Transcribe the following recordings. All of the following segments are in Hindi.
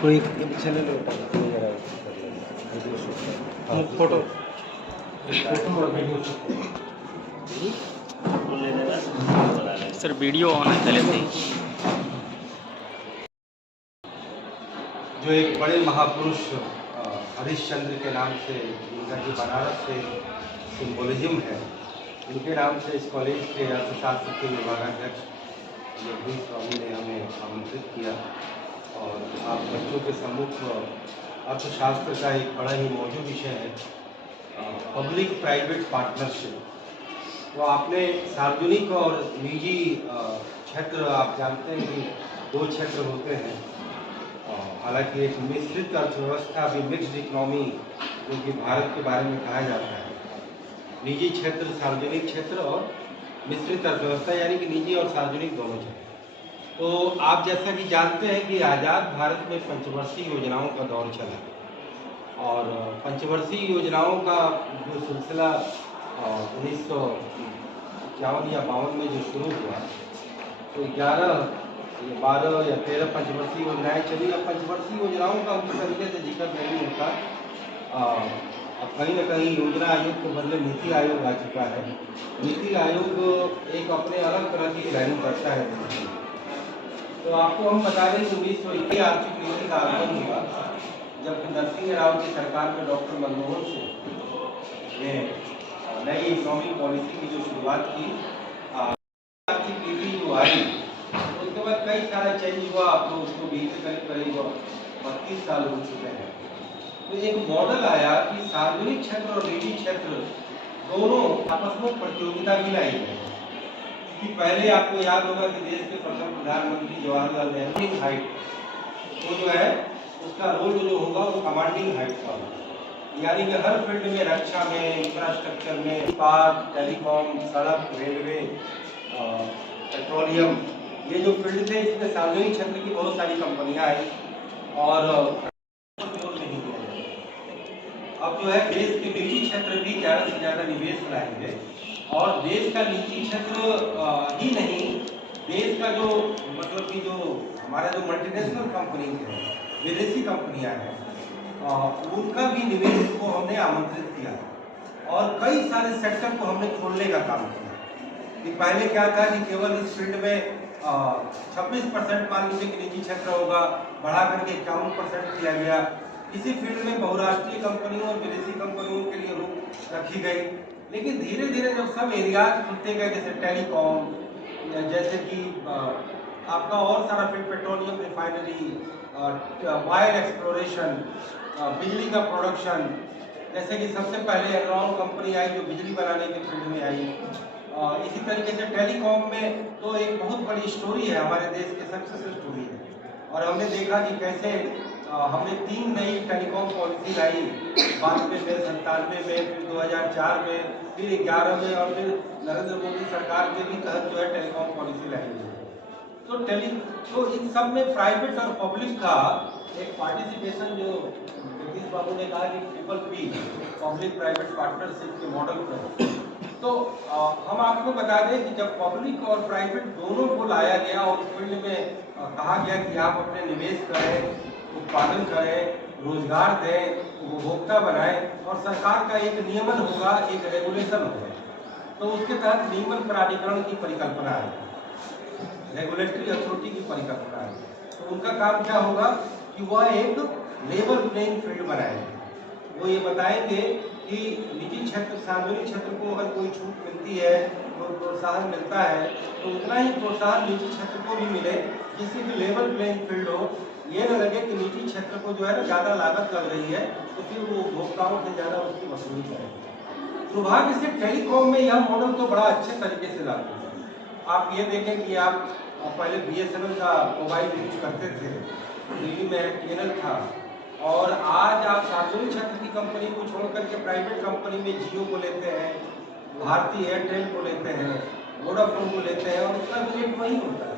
कोई चैनल होता है तो जरा वीडियो शूट कर फोटो सर वीडियो ऑन है पहले से ही। जो एक बड़े महापुरुष हरिश्चंद्र के नाम से जिनका कि बनारस से सिंबोलिज्म है, उनके नाम से इस कॉलेज के अर्थशास्त्र के विभागाध्यक्ष जगदीश स्वामी ने हमें आमंत्रित किया और आप बच्चों के सम्मुख अर्थशास्त्र का एक बड़ा ही मौजूद विषय है पब्लिक प्राइवेट पार्टनरशिप। तो आपने सार्वजनिक और निजी क्षेत्र, आप जानते हैं कि दो क्षेत्र होते हैं। हालांकि एक मिश्रित अर्थव्यवस्था, अभी मिक्स्ड इकोनॉमी जो कि भारत के बारे में कहा जाता है, निजी क्षेत्र, सार्वजनिक क्षेत्र और मिश्रित अर्थव्यवस्था यानी कि निजी और सार्वजनिक दोनों क्षेत्र। तो आप जैसा कि जानते हैं कि आज़ाद भारत में पंचवर्षीय योजनाओं का दौर चला और पंचवर्षीय योजनाओं का जो सिलसिला 1951 या 52 में जो शुरू हुआ, तो 12 या 13 पंचवर्षीय योजनाएं चली। अब पंचवर्षीय योजनाओं का उस तरीके से जिक्र नहीं होता। अब कहीं ना कहीं योजना आयोग के बदले नीति आयोग आ चुका है। नीति आयोग एक अपने अलग तरह की प्लानिंग करता है। तो आपको हम बता दें कि 1921 आर्थिक नीति का आगमन हुआ जब नरसिंह राव की सरकार में डॉक्टर मनमोहन सिंह ने नई इकोनॉमिक पॉलिसी की जो शुरुआत की। आर्थिक नीति जो आई उसके बाद कई सारा चेंज हुआ। आप लोग उसको बीते करीब 32 साल हो चुके हैं। तो एक मॉडल आया कि सार्वजनिक क्षेत्र और निजी क्षेत्र दोनों आपस में प्रतियोगिता भी लाई है। कि पहले आपको याद होगा कि देश के प्रथम प्रधानमंत्री जवाहरलाल नेहरू हाइट, वो जो है उसका रोल जो होगा वो कमांडिंग हाइट का होगा, यानी कि हर फील्ड में, रक्षा में, इंफ्रास्ट्रक्चर में, इस्पात, टेलीकॉम, सड़क, रेलवे, पेट्रोलियम, ये जो फील्ड थे इसमें सार्वजनिक क्षेत्र की बहुत सारी कंपनियां आई और अब जो है देश के निजी क्षेत्र भी ज़्यादा से ज़्यादा निवेश लाएंगे और देश का निजी क्षेत्र ही नहीं, देश का जो मतलब कि जो हमारा जो मल्टीनेशनल कंपनी है, विदेशी कंपनियां हैं, उनका भी निवेश को हमने आमंत्रित किया और कई सारे सेक्टर को हमने खोलने का काम किया। कि पहले क्या था कि केवल इस फील्ड में 26% मान लीजिए कि निजी क्षेत्र होगा, बढ़ा करके 51% किया गया। इसी फील्ड में बहुराष्ट्रीय कंपनियों और विदेशी कंपनियों के लिए रोक रखी गई। लेकिन धीरे धीरे जब सब एरियाज खुलते गए, जैसे टेलीकॉम, जैसे कि आपका और सारा field, petroleum refinery, oil exploration, बिजली का प्रोडक्शन, जैसे कि सबसे पहले एनरॉन कंपनी आई जो बिजली बनाने के फील्ड में आई। इसी तरीके से टेलीकॉम में तो एक बहुत बड़ी स्टोरी है, हमारे देश की सक्सेस स्टोरी है। और हमने देखा कि कैसे हमने 3 नई टेलीकॉम पॉलिसी लाई, 92 में, 97 में, फिर 2004 में, फिर 11 में और फिर नरेंद्र मोदी सरकार के भी तहत जो है टेलीकॉम पॉलिसी लाई गई। तो इन सब में प्राइवेट और पब्लिक का एक पार्टिसिपेशन, जो जगदीश बाबू ने कहा कि triple P, public private partnership के मॉडल पर। तो हम आपको बता दें कि जब पब्लिक और प्राइवेट दोनों को लाया गया और फील्ड में कहा गया कि आप अपने निवेश करें, उत्पादन करें, रोजगार दें, उपभोक्ता बनाएं और सरकार का एक नियमन होगा, एक रेगुलेशन होगा। तो उसके तहत नियमन प्राधिकरण की परिकल्पना है, रेगुलेटरी अथॉरिटी की परिकल्पना है। तो उनका काम क्या होगा कि वह एक लेवल प्लेइंग फील्ड बनाएंगे। वो ये बताएंगे कि निजी क्षेत्र, सार्वजनिक क्षेत्र को अगर कोई छूट मिलती है, कोई प्रोत्साहन मिलता है, तो उतना ही प्रोत्साहन निजी क्षेत्र को भी मिले, जिससे कि लेवल प्लेइंग फील्ड हो। ये न लगे कि निजी क्षेत्र को जो है ना ज़्यादा लागत लग रही है तो फिर वो उपभोक्ताओं से ज़्यादा उसकी वसूली करेंगे। दुर्भाग्य से टेलीकॉम में यह मॉडल तो बड़ा अच्छे तरीके से लागू है। आप ये देखें कि आप पहले BSNL का मोबाइल यूज करते थे, दिल्ली में एयरटेल था, और आज आप सार्वजनिक क्षेत्र की कंपनी को छोड़ करके प्राइवेट कंपनी में जियो को लेते हैं, भारती एयरटेल को लेते हैं, वोडाफोन को लेते हैं और उसका भी रेट वही होता है।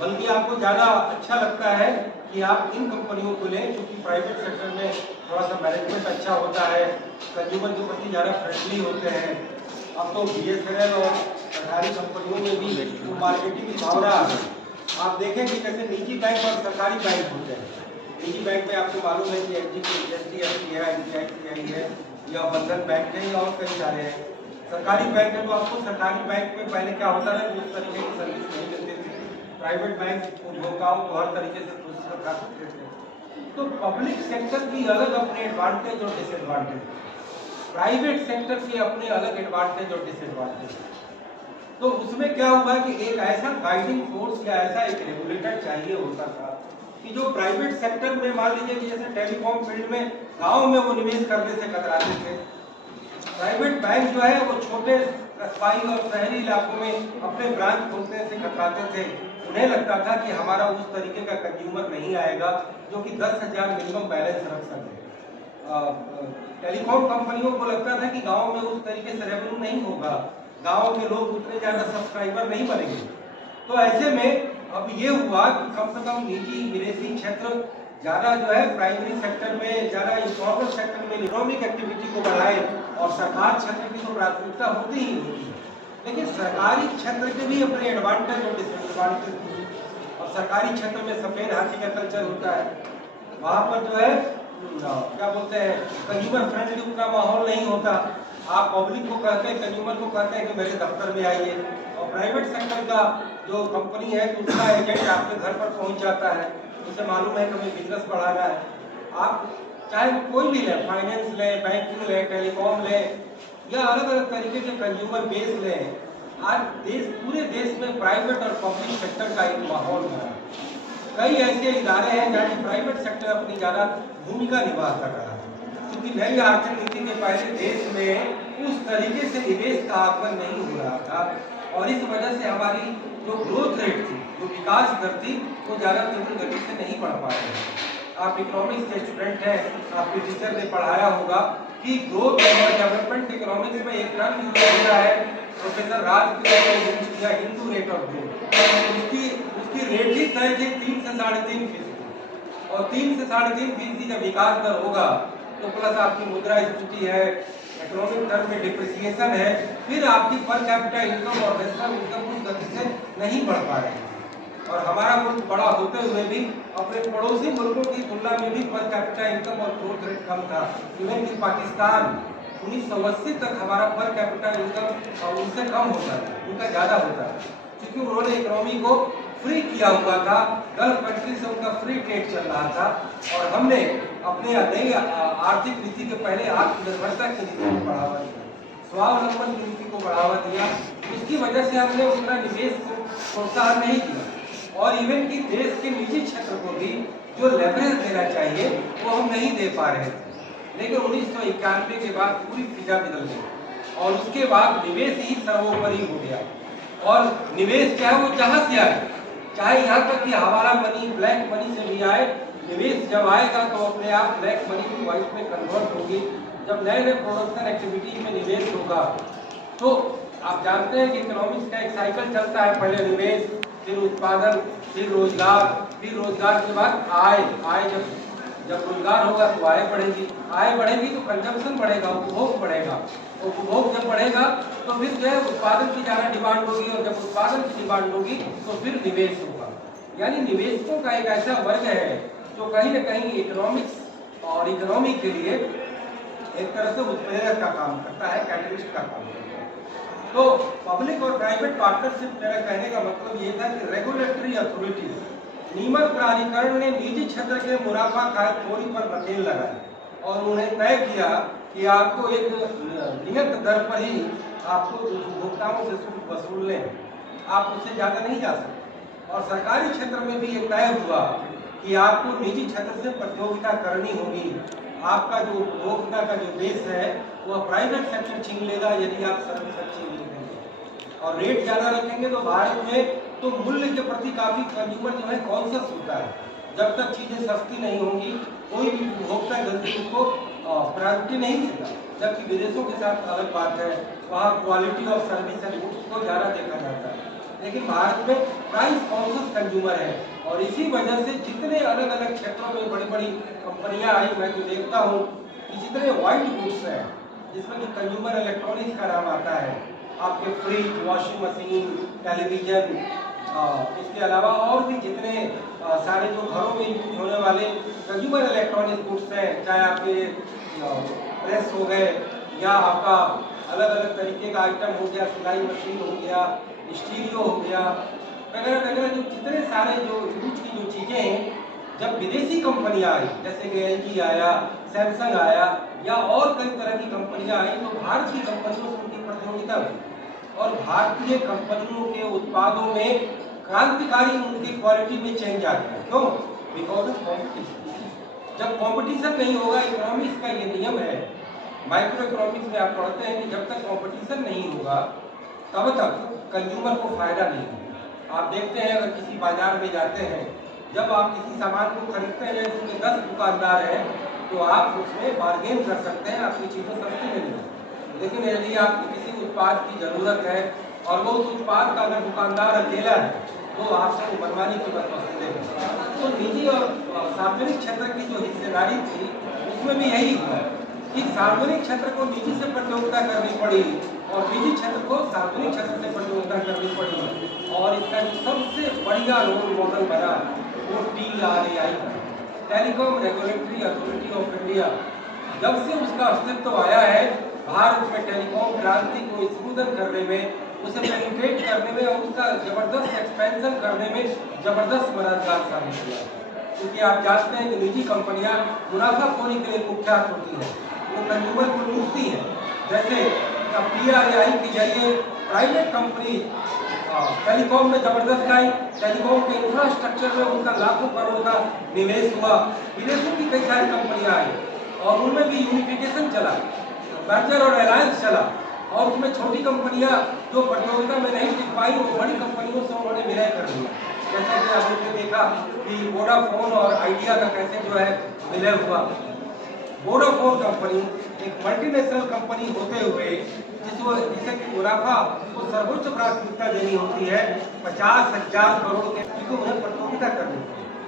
बल्कि आपको ज़्यादा अच्छा लगता है कि आप इन कंपनियों को लें, क्योंकि प्राइवेट सेक्टर में थोड़ा सा मैनेजमेंट अच्छा होता है, कंज्यूमर के प्रति ज़्यादा फ्रेंडली होते हैं। अब तो BSNL और सरकारी कंपनियों में भी मार्केटिंग की भावना। आप देखें कि कैसे निजी बैंक और सरकारी बैंक होते हैं, निजी बैंक में आपको मालूम है कि HDFC है, ICICI है या बंधन बैंक है या और कई सारे हैं। सरकारी बैंक है तो आपको सरकारी बैंक में पहले क्या होता है कि उस तरीके की सर्विस नहीं मिलती थी। प्राइवेट बैंक उपभोक्ताओं को हर तरीके से पुरस्कृत कर सकते थे। तो पब्लिक सेक्टर की अलग अपने एडवांटेज और डिसएडवांटेज, प्राइवेट सेक्टर के अपने अलग एडवांटेज और डिसएडवांटेज। तो उसमें क्या हुआ कि एक ऐसा गाइडिंग फोर्स या ऐसा एक रेगुलेटर चाहिए होता था कि जो प्राइवेट सेक्टर में मान लीजिए कि जैसे टेलीकॉम फील्ड में गांव में वो निवेश करने से कतराते थे। प्राइवेट बैंक जो है वो छोटे कस्बाई और शहरी इलाकों में अपने ब्रांच खोलने से कतराते थे। उन्हें लगता था कि हमारा उस तरीके का कंज्यूमर नहीं आएगा जो कि 10,000 मिनिमम बैलेंस रख सके। टेलीकॉम कंपनियों को लगता था कि गांव में उस तरीके से रेवेन्यू नहीं होगा, गांव के लोग उतने ज्यादा सब्सक्राइबर नहीं बनेंगे। तो ऐसे में अब ये हुआ कि कम से कम निजी विदेशी क्षेत्र ज्यादा जो है प्राइमरी सेक्टर में, ज्यादा इन्फॉर्मल सेक्टर में इकोनॉमिक एक्टिविटी को बढ़ाए और सरकार क्षेत्र की तो प्राथमिकता होती ही होती है। लेकिन सरकारी क्षेत्र के भी अपने एडवांटेज और डिसएडवांटेज होते हैं। और सरकारी क्षेत्र में सफेद हाथी का कल्चर होता है, वहाँ पर जो है क्या बोलते हैं कंज्यूमर फ्रेंडली उतना माहौल नहीं होता। आप पब्लिक को कहते हैं, कंज्यूमर को कहते हैं कि मेरे दफ्तर में आइए, और प्राइवेट सेक्टर का जो कंपनी है तो उसका एजेंट आपके घर पर पहुंच जाता है। उसे मालूम है कि हमें बिजनेस बढ़ाना है। आप चाहे कोई भी ले, फाइनेंस ले, बैंकिंग ले, टेलीकॉम ले या अलग अलग तरीके के कंज्यूमर बेस ले, आज पूरे देश में प्राइवेट और पब्लिक सेक्टर का एक माहौल बना है। कई ऐसे इदारे हैं जहाँ प्राइवेट सेक्टर अपनी ज्यादा भूमिका निभा कर रहा है, क्योंकि नई आर्थिक नीति के पहले देश में उस तरीके से निवेश का आगमन नहीं हो रहा था और इस वजह से हमारी जो ग्रोथ रेट थी, जो विकास दर थी, वो ज्यादा तीव्र गति से नहीं बढ़ पा रहे हैं। आप इकोनॉमिक्स के स्टूडेंट हैं, आपके टीचर ने पढ़ाया होगा कि ग्रोथ और डेवलपमेंट इकोनॉमिक्स में एक टर्म यूज होता है, प्रोफेसर राज की हिंदू रेट ऑफ ग्रोथ। उसकी रेट ही तय थी 3 से 3.5%, और 3 से 3.5% जब विकास दर होगा तो प्लस आपकी मुद्रा स्फीति है, इकोनॉमिक टर्म में डिप्रिसिएशन है, फिर आपकी पर कैपिटा इनकम और नेशनल इनकम उस गति से नहीं बढ़ पा रही है। और हमारा मुल्क बड़ा होते हुए भी अपने पड़ोसी मुल्कों की तुलना में भी पर कैपिटा इनकम और ग्रोथ रेट कम था। इवन कि पाकिस्तान 1980 तक हमारा पर कैपिटा इनकम और उनसे कम होता था, उनका ज्यादा होता था, क्योंकि उन्होंने इकोनॉमी को फ्री किया हुआ था। गल्फ कंट्री से उनका फ्री ट्रेड चल रहा था और हमने अपने नई आर्थिक नीति के पहले आत्मनिर्भरता की नीति को बढ़ावा दिया, स्वावलंबन की नीति को बढ़ावा दिया। उसकी वजह से हमने उतना निवेश को प्रोत्साहन नहीं दिया और इवन कि देश के निजी क्षेत्र को भी जो लेवरेज देना चाहिए वो हम नहीं दे पा रहे थे। लेकिन 1991 के बाद पूरी फिजा बदल गई और उसके बाद निवेश ही सर्वोपरि हो गया। और निवेश चाहे वो जहां से आए, चाहे यहाँ तक कि हवाला मनी, ब्लैक मनी से भी आए, निवेश जब आएगा तो अपने आप ब्लैक मनी की वाइट में कन्वर्ट होगी। जब नए नए प्रोडक्शन एक्टिविटीज में निवेश होगा तो आप जानते हैं कि इकोनॉमिक्स का एक साइकिल चलता है, पहले निवेश, फिर उत्पादन, फिर रोजगार के बाद आय। जब रोजगार होगा तो आय बढ़ेगी तो कंजम्पशन बढ़ेगा, उपभोग बढ़ेगा, उपभोग जब बढ़ेगा तो फिर जो है उत्पादन की ज़्यादा डिमांड होगी और जब उत्पादन की डिमांड होगी तो फिर निवेश होगा। यानी निवेशकों का एक ऐसा वर्ग है जो कहीं न कहीं इकोनॉमिक्स और इकोनॉमी के लिए एक तरह से उत्प्रेरक का काम करता है, कैटलिस्ट का काम करता है। तो पब्लिक और प्राइवेट पार्टनरशिप, मेरा कहने का मतलब ये था कि रेगुलेटरी अथॉरिटी, नियामक प्राधिकरण ने निजी क्षेत्र के मुनाफा खायखोरी पर नकेल लगाई और उन्हें तय किया कि आपको एक नियत दर पर ही आपको उपभोक्ताओं से शुल्क वसूलने, आप उससे ज़्यादा नहीं जा सकते। और सरकारी क्षेत्र में भी ये तय हुआ कि आपको निजी क्षेत्र से प्रतियोगिता करनी होगी। आपका जो उपभोक्ता का जो बेस है वह प्राइवेट सेक्टर छीन लेगा यदि आप सर्विस अच्छी नहीं देंगे और रेट ज़्यादा रखेंगे। तो भारत में तो मूल्य के प्रति काफ़ी कंज्यूमर जो है कॉन्शियस होता है। जब तक चीज़ें सस्ती नहीं होंगी कोई भी उपभोक्ता जल्दी उसको प्रायोरिटी नहीं देता, जबकि विदेशों के साथ अलग बात है, वहाँ quality of service and goods को ज़्यादा देखा जाता है। लेकिन भारत में प्राइस कॉन्शियस कंज्यूमर है और इसी वजह से जितने अलग अलग क्षेत्रों में बड़ी बड़ी कंपनियां आई, मैं तो देखता हूँ कि जितने वाइट गुड्स हैं जिसमें कि कंज्यूमर इलेक्ट्रॉनिक्स का नाम आता है, आपके फ्रिज, वॉशिंग मशीन, टेलीविजन, इसके अलावा और भी जितने सारे जो घरों में यूज होने वाले कंज्यूमर इलेक्ट्रॉनिक गुड्स हैं, चाहे आपके प्रेस हो गए या आपका अलग अलग तरीके का आइटम हो गया, सिलाई मशीन हो गया, स्टीरियो हो गया, वगैरह वगैरह, जो कितने सारे जो यूज की जो चीज़ें हैं, जब विदेशी कंपनियां आई जैसे कि LG आया, सैमसंग आया या और कई तरह की कंपनियां आई, तो भारत की कंपनियों से उनकी प्रतियोगिता हुई और भारतीय कंपनियों के उत्पादों में क्रांतिकारी उनकी क्वालिटी में चेंज आ गया। क्यों? Because of competition. जब कंपटीशन नहीं होगा, इकोनॉमिक्स का ये नियम है, माइक्रो इकोनॉमिक्स में आप पढ़ते हैं कि जब तक कंपटीशन नहीं होगा तब तक कंज्यूमर को फायदा नहीं होगा। आप देखते हैं अगर किसी बाजार में जाते हैं, जब आप किसी सामान को खरीदते हैं, जिसमें 10 दुकानदार हैं, तो आप उसमें बार्गेन कर सकते हैं, आपकी चीज़ें सस्ती मिलेंगी। लेकिन यदि आपको किसी उत्पाद की ज़रूरत है और वो उस उत्पाद का अगर दुकानदार अकेला है, तो आपसे वो मनमानी की वस्तु देगा। तो निजी और सार्वजनिक क्षेत्र की जो हिस्सेदारी थी, उसमें भी यही हुआ कि सार्वजनिक क्षेत्र को निजी से प्रतियोगिता करनी पड़ी और निजी क्षेत्र को सार्वजनिक क्षेत्र से प्रतियोगिता करनी पड़ी। और इसका जो सबसे बढ़िया रोल मॉडल बना वो TRAI, telecom regulatory authority of India. जब से उसका अस्तित्व आया है, भारत में टेलीकॉम क्रांति को स्मूदन करने में, उसे पेनिट्रेट करने में और उसका जबरदस्त एक्सपेंशन करने में जबरदस्त मददगार साबित हुआ। क्योंकि आप जानते हैं कि निजी कंपनियां मुनाफाखोरी के लिए कुख्यात होती हैं, वो कंज्यूमर को लूटती हैं। जैसे TRAI के जरिए प्राइवेट कंपनी टेलीकॉम में जबरदस्त आई, टेलीकॉम के इंफ्रास्ट्रक्चर में उनका लाखों करोड़ का निवेश हुआ, विदेशों की कई सारी कंपनियां आई और उनमें भी यूनिफिकेशन चला, मर्जर और अलायंस चला और उसमें छोटी कंपनियां जो प्रतियोगिता में नहीं टिक पाई, वो बड़ी कंपनियों से उन्होंने विलय कर दिया। जैसे कि आपने देखा कि वोडाफोन और आइडिया का कैसे जो है विलय हुआ। वोडाफोन कंपनी एक मल्टीनेशनल कंपनी होते हुए जिसे कि मुनाफा को सर्वोच्च प्राथमिकता देनी होती है 50,000 करोड़ के, क्योंकि उन्हें प्रतियोगिता करनी है।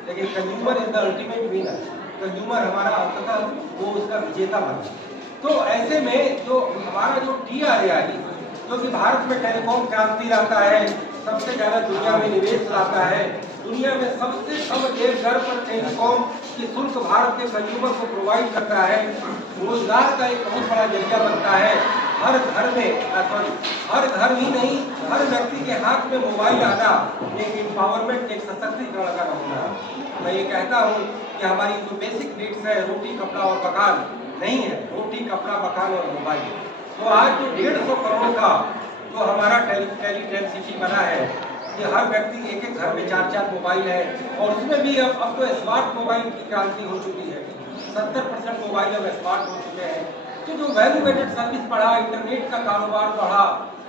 लेकिन consumer is the ultimate winner, consumer हमारा अंततः वो उसका विजेता बना। तो ऐसे में जो हमारा जो TRAI, जो कि भारत में टेलीकॉम क्रांति लाता है, सबसे ज़्यादा दुनिया में निवेश लाता है, दुनिया में सबसे कम एक दर पर टेलीकॉम की शुल्क भारत के कंज्यूमर को प्रोवाइड करता है, रोजगार का एक बहुत बड़ा जरिया बनता है। हर घर में हर घर ही नहीं, हर व्यक्ति के हाथ में मोबाइल आना एक एम्पावरमेंट, एक सशक्तिकरण का नमूना है। मैं ये कहता हूँ कि हमारी जो बेसिक नीड्स है, रोटी कपड़ा और मकान नहीं है, रोटी कपड़ा मकान और मोबाइल। तो आज जो 150 करोड़ का जो हमारा टेली सिटी बना है, ये हर व्यक्ति एक एक घर में 4-4 मोबाइल है और उसमें भी अब तो स्मार्ट मोबाइल की क्रांति हो चुकी है। 70% मोबाइल अब स्मार्ट हो चुके हैं। तो जो वैल्यू एडेड सर्विस बढ़ा, इंटरनेट का कारोबार बढ़ा,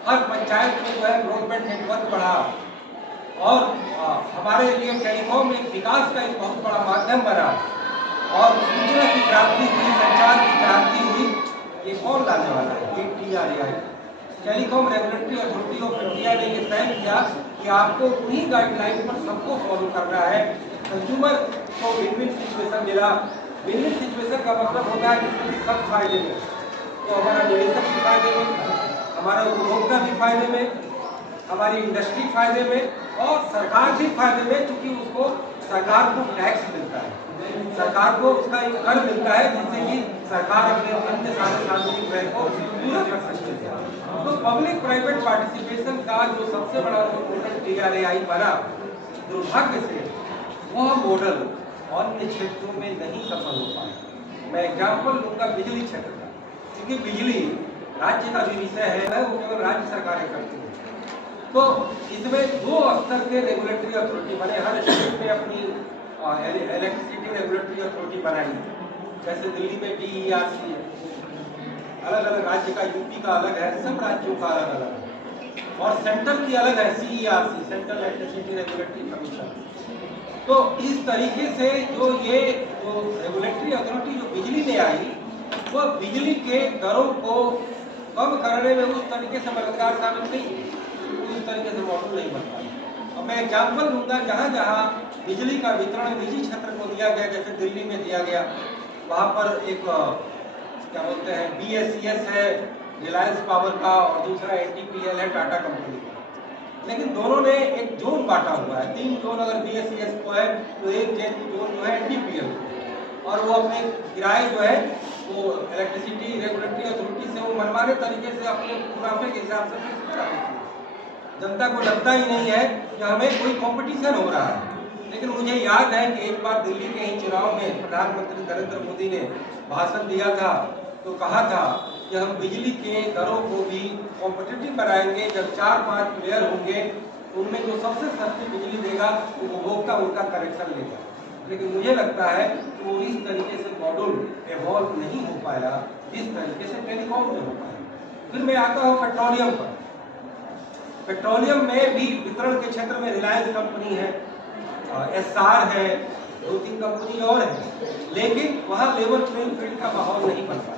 हर पंचायत में जो है ब्रॉडबैंड नेटवर्क बढ़ा और हमारे लिए टेलीकॉम एक विकास का एक बहुत बड़ा माध्यम बना और सूचना की क्रांति हुई, संचार की क्रांति हुई। ये कौन लाने वाला है? ये TRAI, telecom regulatory authority of India ने ये तय किया कि आपको उन्हीं गाइडलाइन पर सबको फॉलो करना है। कंज्यूमर को विन-विन सिचुएशन मिला। विन-विन सिचुएशन का मतलब होता है कि सब फायदे में, तो हमारा निवेशक भी फायदे में, हमारा उपभोक्ता भी फायदे में, हमारी इंडस्ट्री फायदे में और सरकार भी फायदे में, क्योंकि उसको सरकार को टैक्स मिलता है, सरकार को उसका एक कर मिलता है जिससे कि सरकार अपने अन्य सारे सार्वजनिक व्यय को पूरा कर सकती है। तो पब्लिक प्राइवेट पार्टिसिपेशन का जो सबसे बड़ा मॉडल TRAI बना, दुर्भाग्य से वह मॉडल अन्य क्षेत्रों में नहीं सफल हो पाया। मैं एग्जाम्पल लूँगा बिजली क्षेत्र का, क्योंकि बिजली राज्य का भी विषय है, वो केवल राज्य सरकारें करती है। तो इसमें 2 स्तर के रेगुलेटरी अथॉरिटी बने, हर स्टेट में अपनी इलेक्ट्रिसिटी रेगुलेटरी अथॉरिटी बनाई। जैसे दिल्ली में DERC है, अलग अलग राज्य का, यूपी का अलग है, सब राज्यों का अलग अलग है और सेंट्रल की अलग है, CERC, central electricity regulatory commission. तो इस तरीके से जो ये जो रेगुलेटरी अथॉरिटी जो बिजली में आई, वो बिजली के दरों को कम करने में उस तरीके से मददगार साबित नहीं, उस तरीके से मॉडल नहीं बन पाया। अब मैं एग्जाम्पल दूंगा, जहाँ जहाँ बिजली का वितरण निजी क्षेत्र को दिया गया, जैसे दिल्ली में दिया गया, वहाँ पर एक क्या बोलते हैं BSES है रिलायंस पावर का और दूसरा NTPL है टाटा कंपनी का। लेकिन दोनों ने एक जोन बांटा हुआ है, 3 जोन अगर BSES को है तो एक जोन जो है NTPL। और वो अपने किराए जो है वो इलेक्ट्रिसिटी रेगुलेटरी अथॉरिटी से वो मनमाने तरीके से अपने मुनाफे के हिसाब से फिक्स करा देती है। जनता को लगता ही नहीं है कि हमें कोई कंपटीशन हो रहा है। लेकिन मुझे याद है कि एक बार दिल्ली के ही चुनाव में प्रधानमंत्री नरेंद्र मोदी ने भाषण दिया था तो कहा था कि हम बिजली के दरों को भी कॉम्पिटिटिव बनाएंगे। जब 4-5 प्लेयर होंगे उनमें जो सबसे सस्ती बिजली देगा वो उपभोक्ता उनका कनेक्शन लेगा। लेकिन मुझे लगता है कि वो इस तरीके से मॉडल एवॉल्व नहीं हो पाया जिस तरीके से टेलीकॉम में हो पाया। फिर मैं आता हूँ पेट्रोलियम पर। पेट्रोलियम में भी वितरण के क्षेत्र में रिलायंस कंपनी है, एसआर है, 2-3 कंपनी और है, लेकिन वहाँ लेवल प्लेइंग फील्ड का माहौल नहीं बन पाया।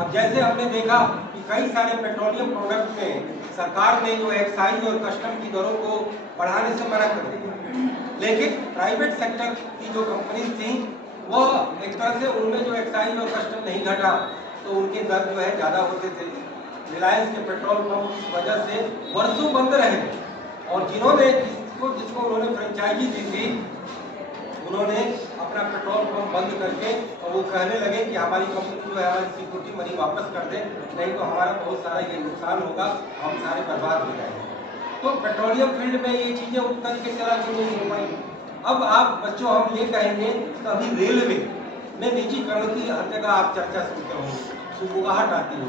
अब जैसे हमने देखा कि कई सारे पेट्रोलियम प्रोडक्ट में सरकार ने जो एक्साइज और कस्टम की दरों को बढ़ाने से मना कर दिया, लेकिन प्राइवेट सेक्टर की जो कंपनीज थी वो एक तरह से उनमें जो एक्साइज और कस्टम नहीं घटा तो उनके दर जो है ज़्यादा होते थे। रिलायंस के पेट्रोल पंप इस वजह से वर्षों बंद रहे और जिन्होंने जिसको उन्होंने फ्रेंचाइजी दी थी उन्होंने अपना पेट्रोल पंप बंद करके और वो कहने लगे कि हमारी कंपनी जो है हमारी सिक्योरिटी मनी वापस कर दे, नहीं तो हमारा बहुत सारा ये नुकसान होगा, हम सारे बर्बाद हो जाएंगे। तो पेट्रोलियम फील्ड में ये चीज़ें उस तरीके से लागू नहीं हो पाई। अब आप बच्चों हम ये कहेंगे तो अभी रेलवे में निजीकरण की हर जगह आप चर्चा सुनते हो, सुगबुगाहट आती है।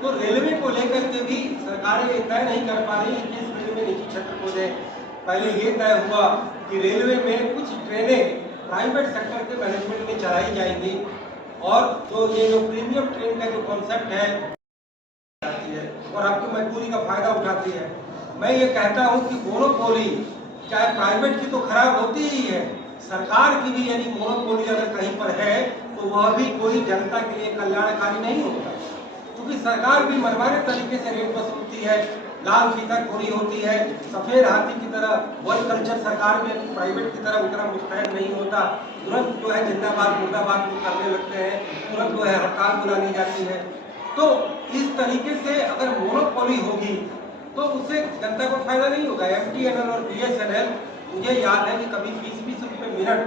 तो रेलवे को लेकर के भी सरकारें तय नहीं कर पा रही किस रेलवे में निजी क्षेत्र को दें। पहले ये तय हुआ कि रेलवे में कुछ ट्रेनें प्राइवेट सेक्टर के मैनेजमेंट में चलाई जाएंगी और जो प्रीमियम ट्रेन का जो कॉन्सेप्ट है और आपकी मजबूरी का फायदा उठाती है। मैं ये कहता हूँ कि मोनोपोली चाहे प्राइवेट की तो खराब होती ही है, सरकार की भी यदि मोनोपोली अगर कहीं पर है तो वह भी कोई जनता के लिए कल्याणकारी नहीं होता, क्योंकि सरकार भी मनमाने तरीके से रेट वसूलती है, लाल फीताखोरी होती है, सफेद हाथी की तरह वर्क कल्चर सरकार में प्राइवेट की तरह उतना मुस्तैद नहीं होता। तुरंत जो है जिंदाबाद मुर्दाबाद करने लगते हैं, तुरंत जो है हड़ताल बुला ली जाती है। तो इस तरीके से अगर मोनोपोली होगी तो उससे जनता को फायदा नहीं होगा। MTNL और BSNL मुझे याद है कि कभी 20-20 रुपये मिनट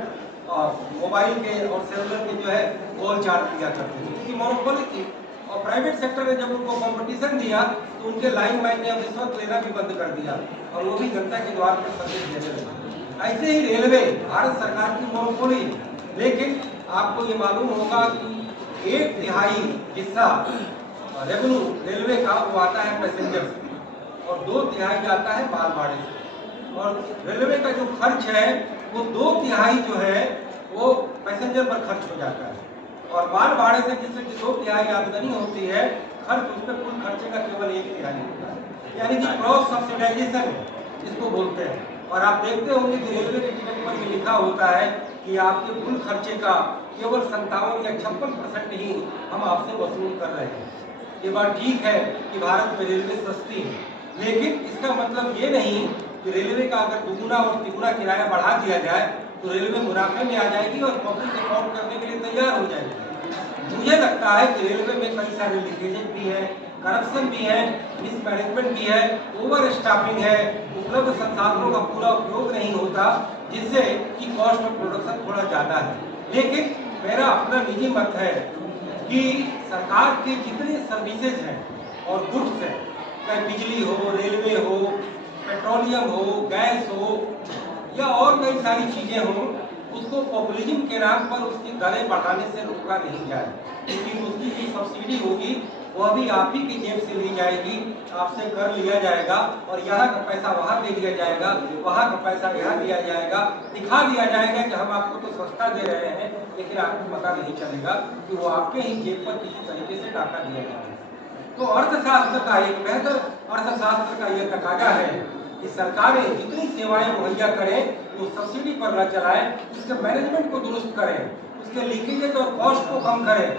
मोबाइल के और सेलुलर के जो है कॉल चार्ज किया करते थे, क्योंकि मोनोपोली थी। और प्राइवेट सेक्टर ने जब उनको कंपटीशन दिया तो उनके लाइन मैन ने रिश्वत लेना भी बंद कर दिया और वो भी जनता के द्वार पर सर्विस देने लगे। ऐसे ही रेलवे भारत सरकार की मोनोपोली, लेकिन आपको ये मालूम होगा कि 1/3 हिस्सा रेवेन्यू रेलवे का वो आता है पैसेंजर से और 2/3 आता है माल भाड़े से। और रेलवे का जो खर्च है वो 2/3 जो है वो पैसेंजर पर खर्च हो जाता है और माल भाड़े से जिससे 2/3 आमदनी होती है, खर्च उसमें कुल खर्चे का केवल 1/3 होता है, यानी कि क्रॉस सब्सिडाइजेशन जिसको बोलते हैं। और आप देखते होंगे कि रेलवे के टिकट पर ये लिखा होता है कि आपके कुल खर्चे का केवल 57 या 56% ही हम आपसे वसूल कर रहे हैं। ये बात ठीक है कि भारत में रेलवे सस्ती है, लेकिन इसका मतलब ये नहीं कि रेलवे का अगर दुगुना और तिगुना किराया बढ़ा दिया जाए तो रेलवे मुनाफे में आ जाएगी और पब्लिक अकाउंट करने के लिए तैयार हो जाएगी। मुझे लगता है कि रेलवे में कई सारे लीकेजेस भी हैं, करप्शन भी है, मिसमैनेजमेंट भी है, ओवर स्टाफिंग है, उपलब्ध संसाधनों का पूरा उपयोग नहीं होता, जिससे कि कॉस्ट ऑफ प्रोडक्शन थोड़ा ज़्यादा है। लेकिन मेरा अपना निजी मत है कि सरकार की जितनी सर्विसेज हैं और गुड्स हैं, चाहे बिजली हो, रेलवे हो, पेट्रोलियम हो, गैस हो या और कई सारी चीज़ें हों, उसको पॉपुलिज्म के नाम पर उसकी दरें बढ़ाने से रोका नहीं जाए, क्योंकि उसकी जो सब्सिडी होगी वह भी आप ही की जेब से ली जाएगी, आपसे कर लिया जाएगा और यहाँ का पैसा वहाँ दे दिया जाएगा, वहाँ का पैसा यहाँ दिया जाएगा, दिखा दिया जाएगा कि हम आपको तो सस्ता दे रहे हैं, लेकिन आपको पता नहीं चलेगा कि वो आपके ही जेब पर किसी तरीके से डाका दिया जा रहा है। तो अर्थशास्त्र का एक बेहतर अर्थशास्त्र का यह तकाजा है कि सरकारें जितनी सेवाएं मुहैया करें वो सब्सिडी पर न चलाएं, उसके मैनेजमेंट को दुरुस्त करें, उसके लीकेजेज और कॉस्ट को कम करें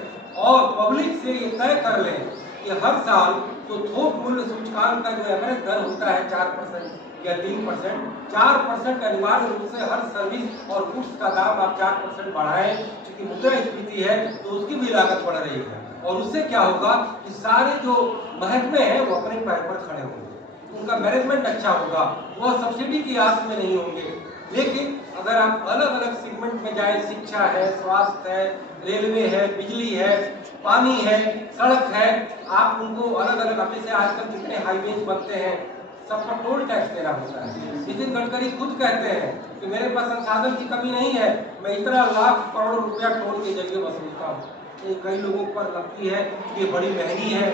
और पब्लिक से ये तय कर लें कि हर साल जो थोक मूल्य सूचकांक का जो एवरेज दर होता है 4% या 3%, 4% अनिवार्य रूप से हर सर्विस और गुड्स का दाम आप 4% बढ़ाएं, क्योंकि मुद्रास्फीति है तो उसकी भी लागत बढ़ रही है। और उससे क्या होगा कि सारे जो महकमे हैं वो अपने पैर पर खड़े होंगे, उनका मैनेजमेंट अच्छा होगा, वो सब्सिडी की आस में नहीं होंगे, लेकिन अगर आप अलग अलग सेगमेंट में जाए, शिक्षा है, स्वास्थ्य है, रेलवे है, बिजली है, पानी है, सड़क है, आप उनको अलग अलग, अपने से आजकल जितने हाईवेज बनते हैं सब पर टोल टैक्स देना होता है। नितिन गडकरी खुद कहते हैं कि मेरे पास संसाधन की कमी नहीं है, मैं इतना लाख करोड़ रुपया टोल के जरिए वसूलता हूँ। ये कई लोगों पर लगती है कि ये बड़ी महंगी है,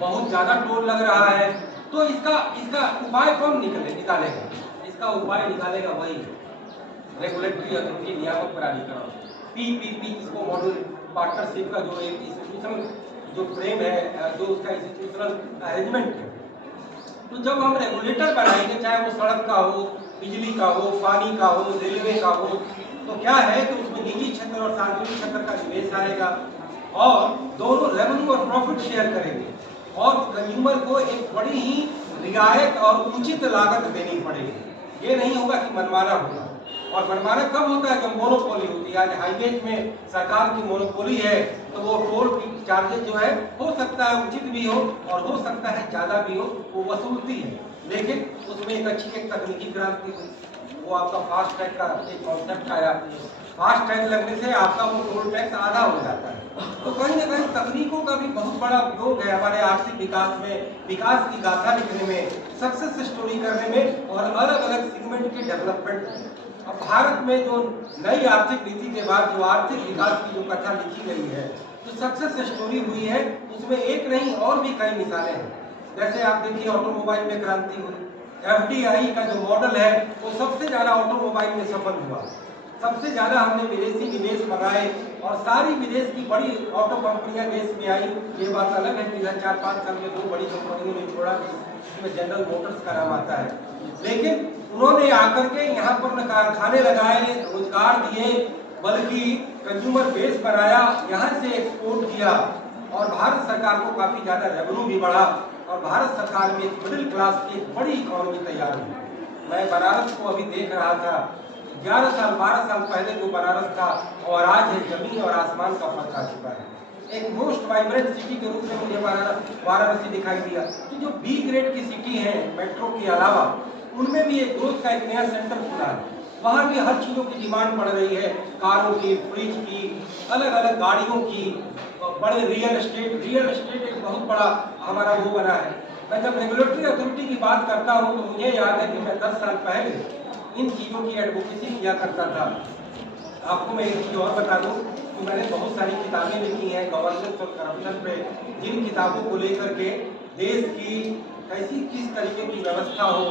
बहुत ज्यादा टोल लग रहा है, तो इसका उपाय कौन निकालेगा? इसका उपाय निकालेगा वही रेगुलेटरी अथॉरिटी, नियामक प्राधिकरण, पीपीपी, इसको मॉडल पार्टनरशिप का जो एक इंस्टीट्यूशन जो फ्रेम है, जो उसका इंस्टीट्यूशनल अरेंजमेंट है। तो जब हम रेगुलेटर बनाएंगे, चाहे वो सड़क का हो, बिजली का हो, पानी का हो, रेलवे का हो, तो क्या है कि उसमें निजी क्षेत्र और सार्वजनिक क्षेत्र का निवेश आएगा और दोनों रेवेन्यू और प्रॉफिट शेयर करेंगे और कंज्यूमर को एक बड़ी ही रियायत और उचित लागत देनी पड़ेगी। ये नहीं होगा कि मनमाना होगा, और मनमाना कब होता है? जब मोनोपोली होती है। आज हाईवेज में सरकार की मोनोपोली है, तो वो टोल की चार्जेस जो है हो सकता है उचित भी हो और हो सकता है ज़्यादा भी हो, वो वसूलती है। लेकिन उसमें एक अच्छी एक तकनीकी क्रांति हुई, वो आपका फास्ट टैग का एक कॉन्सेप्ट आया। फास्ट टैग लगने से आपका वो टोल टैक्स आधा हो जाता है। तो कहीं ना कहीं तकनीकों का भी बहुत बड़ा उपयोग है हमारे आर्थिक विकास में, विकास की गाथा लिखने में, सक्सेस स्टोरी करने में और अलग अलग सेगमेंट के डेवलपमेंट में। अब भारत में जो नई आर्थिक नीति के बाद जो आर्थिक विकास की जो कथा लिखी गई है, जो सक्सेस स्टोरी हुई है, उसमें एक नहीं और भी कई मिसालें हैं। जैसे आप देखिए ऑटोमोबाइल में क्रांति हुई, एफडीआई का जो मॉडल है वो सबसे ज़्यादा ऑटोमोबाइल में सफल हुआ। सबसे ज़्यादा हमने विदेशी निवेश मंगाए और सारी विदेश की बड़ी ऑटो कंपनियां देश में आई। ये बात अलग है कि 4-5 साल में 2 बड़ी कंपनियों ने छोड़ा, जिसमें जनरल मोटर्स का नाम आता है, लेकिन उन्होंने आकर के यहाँ पर कारखाने लगाए, रोजगार दिए, बल्कि कंज्यूमर बेस बनाया, यहाँ से एक्सपोर्ट किया और भारत सरकार को काफ़ी ज़्यादा रेवेन्यू भी बढ़ा और भारत सरकार में एक मिडिल क्लास की एक बड़ी इकोनॉमी तैयार हुई। मैं बनारस को अभी देख रहा था, 11 साल 12 साल पहले जो बनारस था और आज है जमीन और आसमान का फर्क आ चुका है। एक मोस्ट वाइब्रेंट सिटी के रूप में मुझे वाराणसी दिखाई दिया। तो जो बी ग्रेड की सिटी है मेट्रो के अलावा, उनमें भी एक ग्रोथ का एक नया सेंटर खुला है। वहाँ भी हर चीज़ों की डिमांड बढ़ रही है, कारों की, फ्रिज की, अलग अलग गाड़ियों की, बड़े रियल एस्टेट एक बहुत बड़ा हमारा वो बना है। मैं जब रेगुलेटरी अथॉरिटी की बात करता हूँ तो मुझे याद है कि मैं 10 साल पहले इन चीज़ों की एडवोकेसी किया करता था। आपको मैं एक चीज़ और बता दूँ कि मैंने बहुत सारी किताबें लिखी हैं गवर्नेंस और करप्शन पे, जिन किताबों को लेकर के देश की किस तरीके की व्यवस्था हो,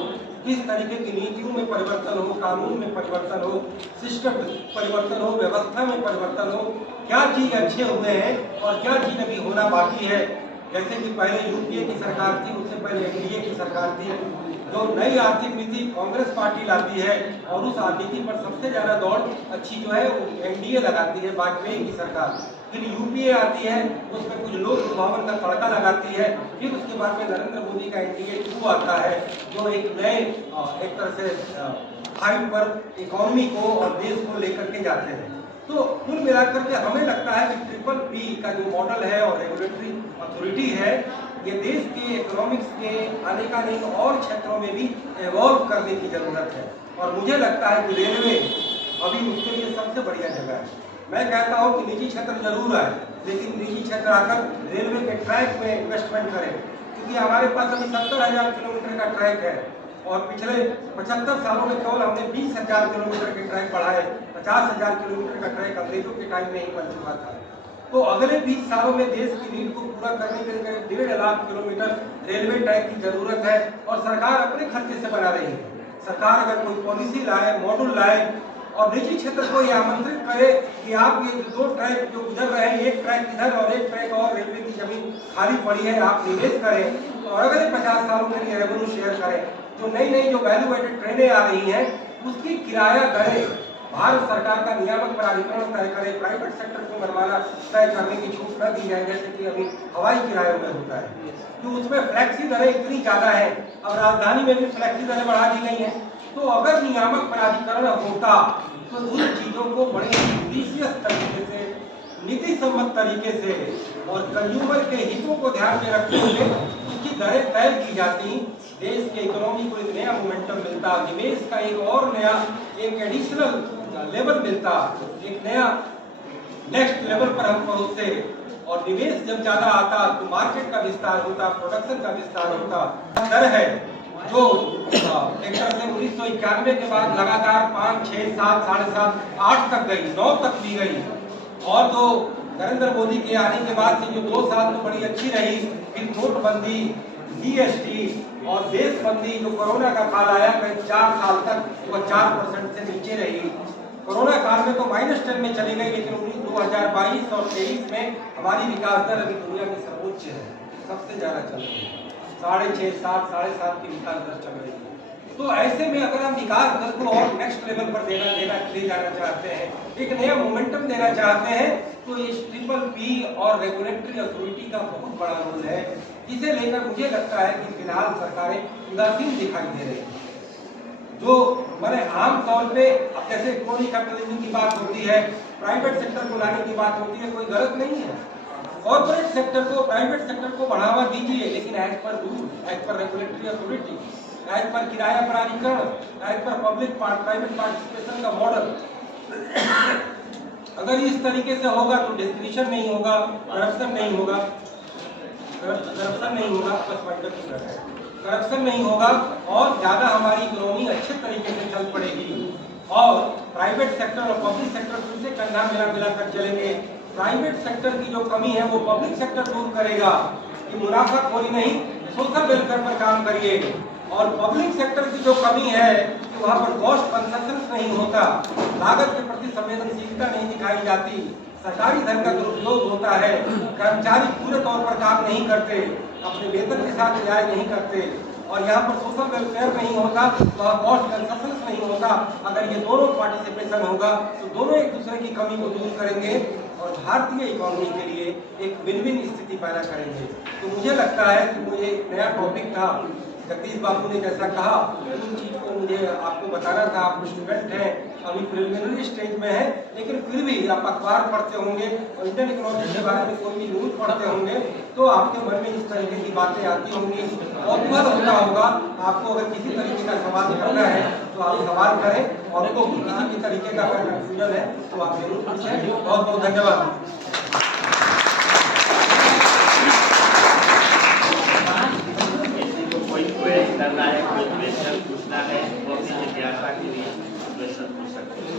किस तरीके की नीतियों में परिवर्तन हो, कानून में परिवर्तन हो, सिस्टम परिवर्तन हो, व्यवस्था में परिवर्तन हो, क्या चीज़ अच्छे हुए हैं और क्या चीज़ अभी होना बाकी है। जैसे कि पहले यूपीए की सरकार थी, उससे पहले एनडीए की सरकार थी। जो नई आर्थिक नीति कांग्रेस पार्टी लाती है और उस नीति पर सबसे ज़्यादा दौड़ अच्छी जो है वो एनडीए लगाती है, वाजपेयी की सरकार। फिर यूपीए आती है, उसमें कुछ लोक लुभावन का तड़का लगाती है। फिर उसके बाद में नरेंद्र मोदी का एनडीए 2 आता है, जो एक नए एक तरह से हाइट पर इकोनॉमी को और देश को लेकर के जाते हैं। तो कुल मिलाकर के हमें लगता है कि ट्रिपल पी का जो मॉडल है और रेगुलेटरी अथॉरिटी है, ये देश के इकोनॉमिक्स के अनेकानेक और क्षेत्रों में भी एवॉल्व करने की जरूरत है। और मुझे लगता है कि रेलवे अभी उसके लिए सबसे बढ़िया जगह है। मैं कहता हूँ कि निजी क्षेत्र जरूर आए, लेकिन निजी क्षेत्र आकर रेलवे के ट्रैक में इन्वेस्टमेंट करें, क्योंकि हमारे पास अभी 70,000 किलोमीटर का ट्रैक है और पिछले 75 सालों में केवल हमने 20,000 किलोमीटर के ट्रैक बढ़ाए। 50,000 किलोमीटर का ट्रैक अंग्रेजों के टाइम में ही बन चुका था। तो अगले 20 सालों में देश की नीड को पूरा करने के लिए करीब 1.5 लाख किलोमीटर रेलवे ट्रैक की जरूरत है और सरकार अपने खर्चे से बना रही है। सरकार अगर कोई पॉलिसी लाए, मॉड्यूल लाए और निजी क्षेत्र को यह आमंत्रित करे कि आप ये 2 ट्रैक जो गुजर रहे हैं, एक ट्रैक इधर और एक ट्रैक और रेलवे की जमीन खाली पड़ी है, आप निवेश करें और अगले 50 सालों के लिए रेवेन्यू शेयर करें। जो नई जो वैल्यू एडेड ट्रेनें आ रही हैं, उसकी किराया दरें भारत सरकार का नियामक प्राधिकरण तय करे, प्राइवेट सेक्टर को मनमाना तय करने की छूट न दी जाए, जैसे कि अभी हवाई किरायों में होता है। तो उसमें फ्लैक्सी दरें इतनी ज़्यादा है, अब राजधानी में भी फ्लैक्सी दरें बढ़ा दी गई हैं। तो अगर नियामक प्राधिकरण होता तो उन चीज़ों को बड़े जूडिशियस तरीके से नीति सम्मत तरीके से और कंज्यूमर के हितों को ध्यान में रखते हुए उनकी दरें तय की जाती, देश के इकोनॉमी को एक नया मोमेंटम मिलता, निवेश का एक और नया एक एडिशनल लेवल मिलता, एक नया नेक्स्ट लेवल पर हम पहुंचते। और निवेश जब ज्यादा आता तो मार्केट का विस्तार होता, प्रोडक्शन का विस्तार होता। दर है जो एक तरह से 1991 के बाद लगातार 5, 6, 7, 7.5, 8 तक गई, 9 तक भी गई। और जो नरेंद्र मोदी के आने के बाद से जो 2 साल तो बड़ी अच्छी रही, फिर नोटबंदी, जीएसटी और देशबंदी, जो कोरोना का काल आया, करीब 4 साल तक वो 4% से नीचे रही। कोरोना काल में तो -10 में चली गई, लेकिन 2022 और 23 में हमारी विकास दर अभी दुनिया में सर्वोच्च है, सबसे ज्यादा चल रही है, 6.5, 7, 7.5 की विकास दर चल रही है। तो ऐसे में अगर हम विकास दर को और नेक्स्ट लेवल पर ले जाना चाहते हैं, एक नया मोमेंटम देना चाहते हैं, तो ये ट्रिपल-P और रेगुलेटरी अथॉरिटी का बहुत बड़ा रोल है, जिसे लेकर मुझे लगता है कि फिलहाल सरकारें उदासीन दिखाई दे रही हैं। जो मैंने आम तौर पे, अब जैसे इकोनॉमिक कैपिटलिज्म की बात होती है, प्राइवेट सेक्टर को लाने की बात होती है, कोई गलत नहीं है। कॉर्पोरेट सेक्टर को, प्राइवेट सेक्टर को बढ़ावा दीजिए, लेकिन as per rule, as per regulatory authority, as per किराया प्राधिकरण, as per public private participation का मॉडल। अगर इस तरीके से होगा तो डिस्क्रिप्शन नहीं होगा, करप्शन नहीं होगा, करप्शन नहीं होगा और ज्यादा हमारी इकोनॉमी अच्छे तरीके से चल पड़ेगी। और प्राइवेट सेक्टर और पब्लिक सेक्टर फिर से कंधा मिला कर चलेंगे। प्राइवेट सेक्टर की जो कमी है वो पब्लिक सेक्टर दूर करेगा कि मुनाफाखोरी नहीं, सोशल वेलफेयर पर काम करिए। और पब्लिक सेक्टर की जो कमी है कि वहाँ पर कॉस्ट कंसेशन नहीं होता, लागत के प्रति संवेदनशीलता नहीं दिखाई जाती, सरकारी धन का दुरुपयोग होता है, कर्मचारी पूरे तौर पर काम नहीं करते, अपने वेतन के साथ न्याय नहीं करते, और यहाँ पर सोशल वेलफेयर नहीं होता, वहाँ कॉस्ट कंसेशन नहीं होता। अगर ये दोनों पार्टिसिपेशन होगा तो दोनों एक दूसरे की कमी को दूर करेंगे और भारतीय इकोनॉमी के लिए एक विन विन स्थिति पैदा करेंगे। तो मुझे लगता है कि वो एक नया टॉपिक था, जगदीश बाबू ने जैसा कहा, उन चीज को मुझे आपको बताना था। आप स्टूडेंट हैं, अभी प्रिलिमिनरी स्टेज में है, लेकिन फिर भी आप अखबार पढ़ते होंगे और इंडियन इकोनॉमी के बारे में कोई भी न्यूज पढ़ते होंगे तो आपके मन में इस तरीके की बातें आती होंगी, कौतूहल होता होगा। आपको अगर किसी तरीके का सवाल करना है तो आप सवाल करें, और को किसी भी तरीके का अगर कंफ्यूजन है तो आप जरूर पूछें। बहुत बहुत धन्यवाद। करना है, कोई क्वेश्चन पूछना है, वो अपनी जिज्ञासा के लिए क्वेश्चन पूछ सकते हैं।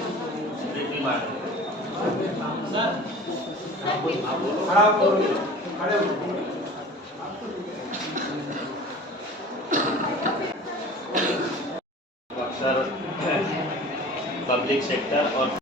अक्सर पब्लिक सेक्टर और